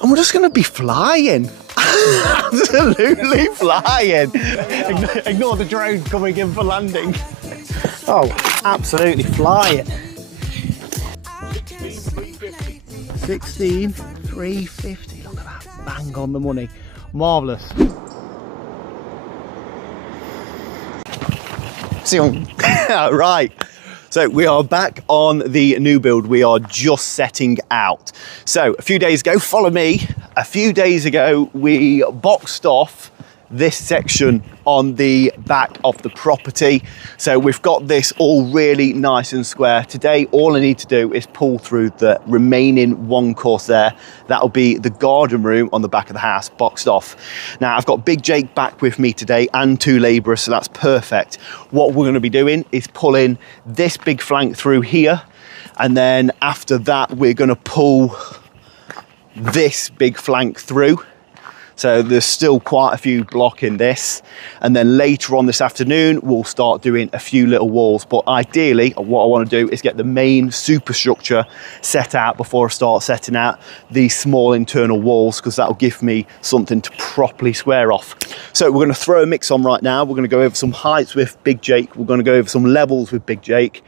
And we're just going to be flying. Absolutely flying. Ignore the drone coming in for landing. Oh, absolutely flying. 16,350. Look at that. Bang on the money. Marvellous. See you. Right. So we are back on the new build. We are just setting out. So a few days ago, follow me. A few days ago, we boxed off this section on the back of the property. So we've got this all really nice and square. Today, all I need to do is pull through the remaining one course there. That'll be the garden room on the back of the house, boxed off. Now, I've got Big Jake back with me today and 2 labourers, so that's perfect. What we're going to be doing is pulling this big flank through here. And then after that, we're going to pull this big flank through. So there's still quite a few blocking this. And then later on this afternoon, we'll start doing a few little walls. But ideally, what I want to do is get the main superstructure set out before I start setting out these small internal walls, because that'll give me something to properly square off. So we're going to throw a mix on right now. We're going to go over some heights with Big Jake. We're going to go over some levels with Big Jake.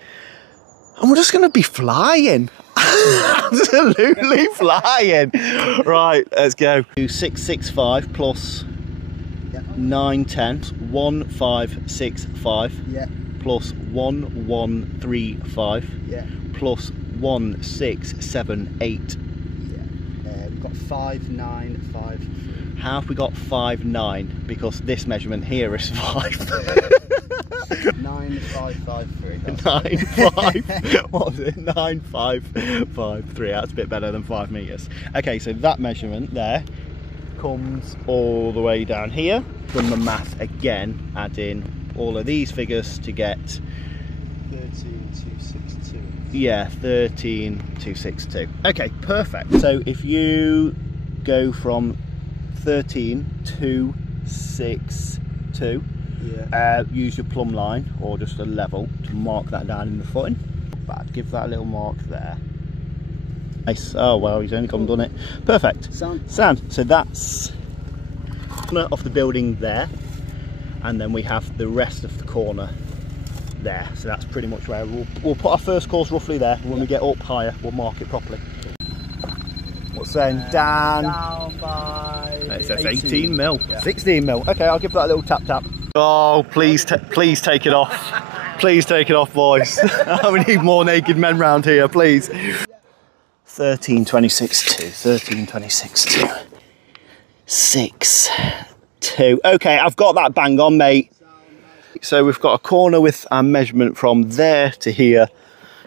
And we're just going to be flying. Absolutely flying. Right, let's go. 665 plus 910, 1565 plus 1135 plus 1678. We've got 5953. How have we got 59? Because this measurement here is 5. 9553. What was it? 9553. That's a bit better than 5 meters. Okay, so that measurement there comes all the way down here. Done the math again, add in all of these figures to get 13262. Yeah, 13262. Okay, perfect. So if you go from 13262, use your plumb line or just a level to mark that down in the footing. But I'd give that a little mark there. Nice. Oh well, he's only come and done it. Perfect. Sound. So that's corner of the building there, and then we have the rest of the corner there. So that's pretty much where we'll put our first course roughly there. When we get up higher, we'll mark it properly. What's saying? Down by... It says 18 mil. Yeah. 16 mil. Okay, I'll give that a little tap tap. Oh, please take it off. Please take it off, boys. We need more naked men round here, please. 13.26.2. 13.26.2. 6.2. Okay, I've got that bang on, mate. So we've got a corner with our measurement from there to here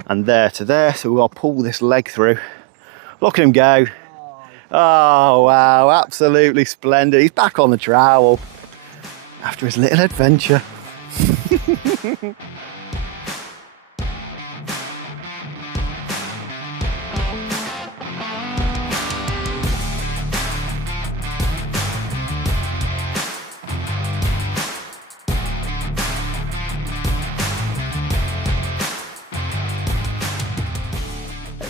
and there to there. So we'll pull this leg through. Look at him go. Oh, wow, absolutely splendid. He's back on the trowel after his little adventure.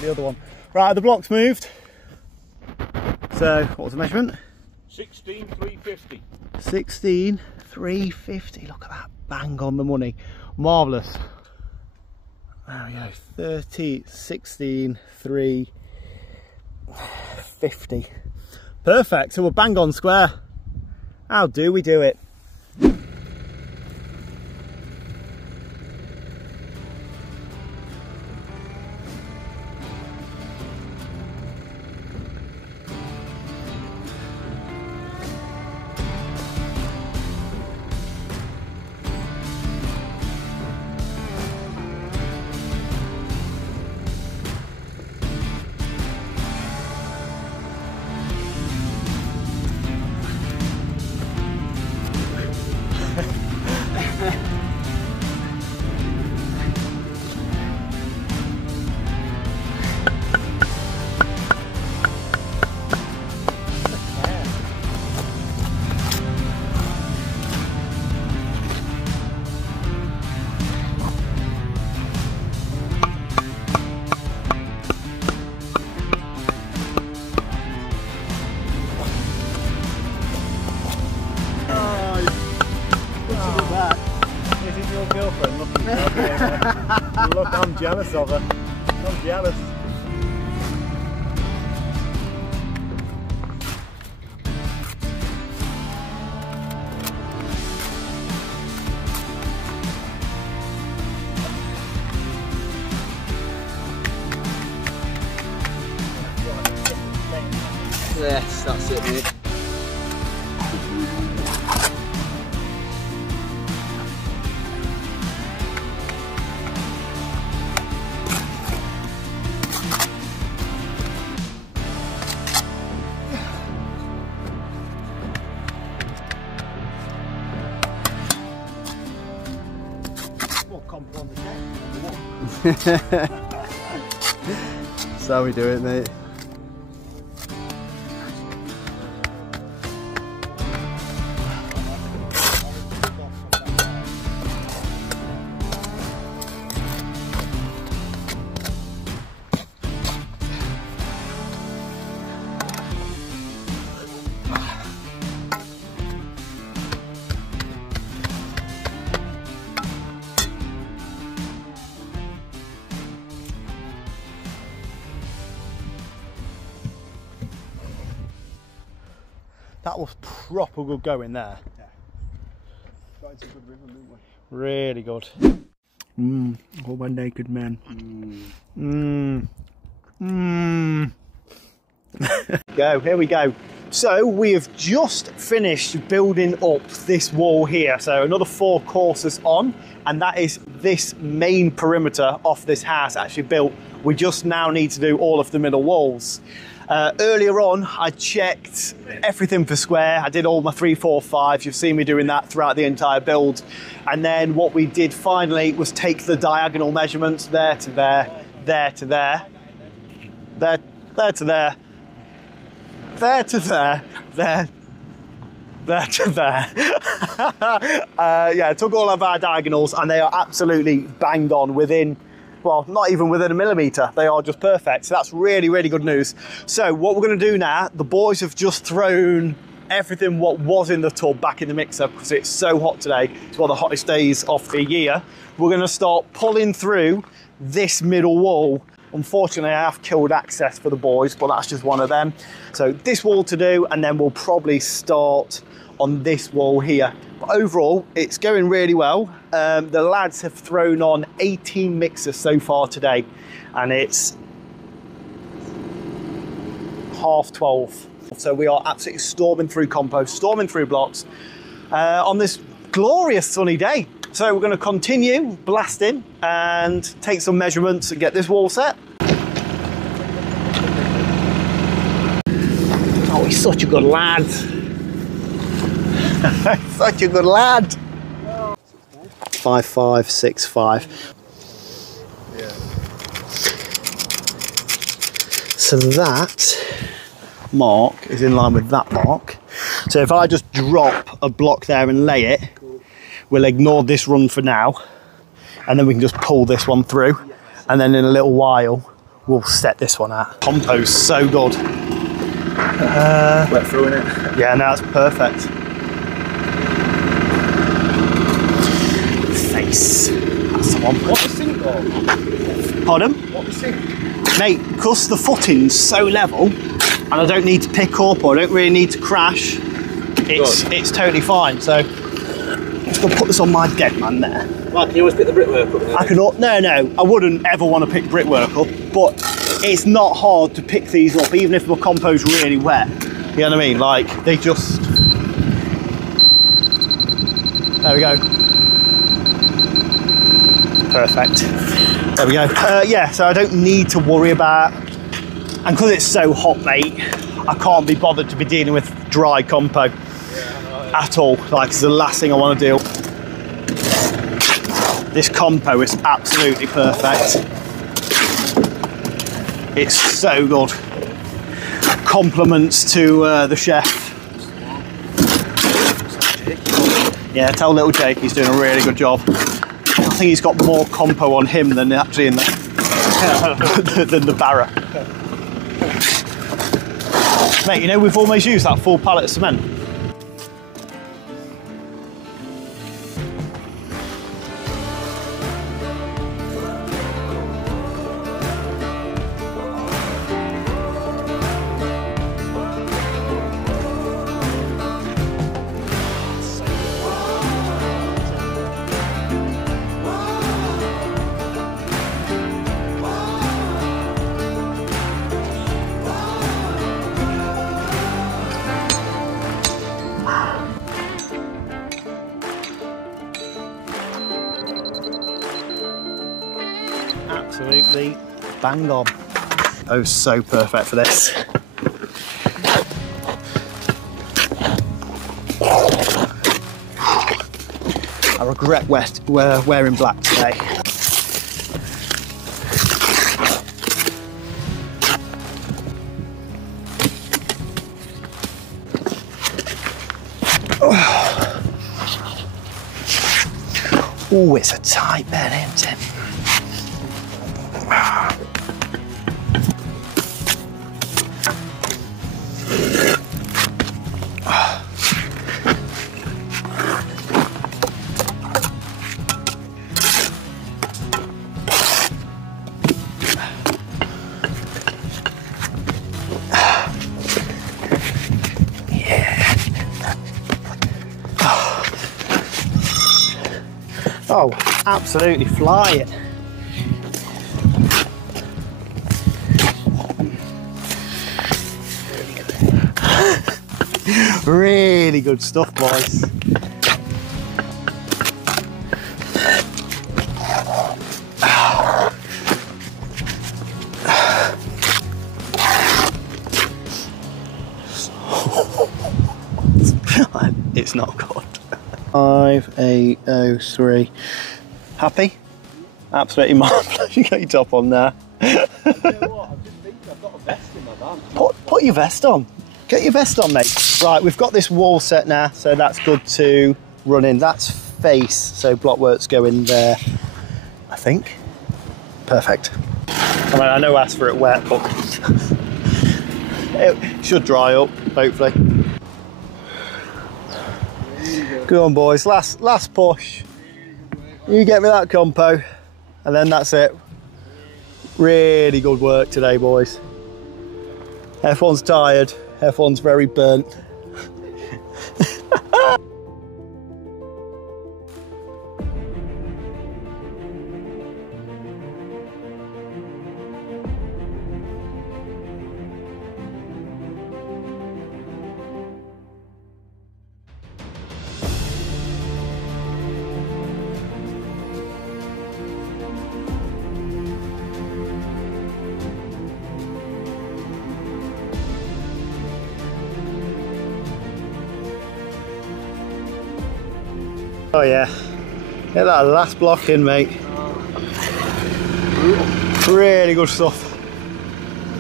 The other one. Right, the block's moved. So, what was the measurement? 16,350. 16,350. Look at that. Bang on the money. Marvellous. There we go. 16,350. Perfect. So we're bang on square. How do we do it? Look, I'm jealous of her. I'm jealous. Yes, that's it, mate. That's how we do it, mate. That was proper good going there. Yeah. Got into good rhythm, didn't we? Really good. All my naked men. Go, here we go. So we have just finished building up this wall here. So another 4 courses on, and that is this main perimeter of this house actually built. We just now need to do all of the middle walls. Earlier on, I checked everything for square. I did all my 3, 4, 5. You've seen me doing that throughout the entire build. And then what we did finally was take the diagonal measurements there to there, there to there, there to there, there to there, there to there. Yeah, took all of our diagonals and they are absolutely banged on within, well, not even within a millimetre. They are just perfect. So that's really, really good news. So what we're going to do now, the boys have just thrown everything what was in the tub back in the mixer because it's so hot today. It's one of the hottest days of the year. We're going to start pulling through this middle wall. Unfortunately, I have killed access for the boys, but that's just one of them. So this wall to do, and then we'll probably start on this wall here. But overall, it's going really well. The lads have thrown on 18 mixers so far today, and it's 12:30. So we are absolutely storming through compost, storming through blocks on this glorious sunny day. So we're going to continue blasting and take some measurements and get this wall set. Oh, he's such a good lad. Such a good lad. 5565. Yeah. So that mark is in line with that mark. So if I just drop a block there and lay it, we'll ignore this run for now, and then we can just pull this one through, and then in a little while we'll set this one out. Compost, so good. Wet through in it. Yeah, no, that's perfect. Face. That's the one. What's the sink for? Pardon? What's the sink? Mate, because the footing's so level, and I don't need to pick up or I don't really need to crash, it's totally fine. So I'm just gonna put this on my dead man there. Right, can you always pick the brickwork up? I can, no, I wouldn't ever want to pick brickwork up, but it's not hard to pick these up, even if my compo's really wet. You know what I mean? Like, they just... There we go. Perfect. There we go. Yeah, so I don't need to worry about... And because it's so hot, mate, I can't be bothered to be dealing with dry compo at all. Like, it's the last thing I want to do. This compo is absolutely perfect. It's so good. Compliments to the chef. Yeah, tell little Jake he's doing a really good job. I think he's got more compo on him than actually in the than the barra. Mate, you know we've almost used that full pallet of cement. Absolutely bang on. Oh, so perfect for this. I regret wearing black today. Oh, it's a tight bed, isn't it? Oh, absolutely flying. Really good stuff, boys. It's not good. 5803. Happy? Absolutely marvellous. You got your top on there. You know what? I've just thinking I've got a vest in my van. Put your vest on. Get your vest on, mate. Right, we've got this wall set now, so that's good to run in. That's face, so blockwork's going there, I think. Perfect. I mean, I know I asked for it wet, but it should dry up, hopefully. Go on, boys, last push. You get me that compo, and then that's it. Really good work today, boys. F1's tired, F1's very burnt. Oh yeah, get that last block in, mate. Really good stuff.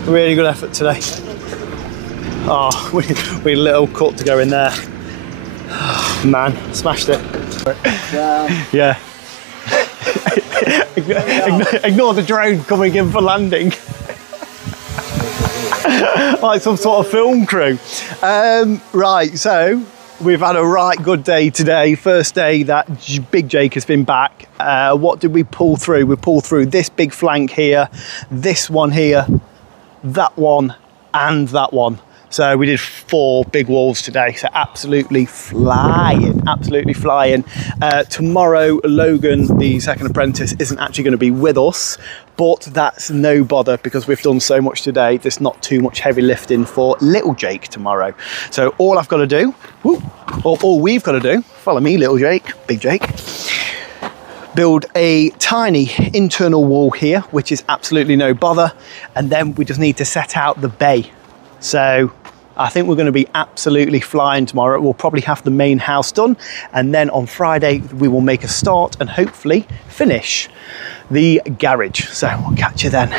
Really good effort today. Oh, we had a little cut to go in there. Oh, man, smashed it. Yeah. Ignore the drone coming in for landing. Like some sort of film crew. Right, so we've had a right good day today. First day that Big Jake has been back. What did we pull through? We pulled through this big flank here, this one here, that one, and that one. So we did 4 big walls today. So absolutely flying, absolutely flying. Tomorrow, Logan, the second apprentice, isn't actually going to be with us, but that's no bother because we've done so much today. There's not too much heavy lifting for little Jake tomorrow. So all I've got to do, or all we've got to do, follow me, little Jake, Big Jake, build a tiny internal wall here, which is absolutely no bother. And then we just need to set out the bay. So I think we're going to be absolutely flying tomorrow. We'll probably have the main house done. And then on Friday, we will make a start and hopefully finish the garage. So we'll catch you then.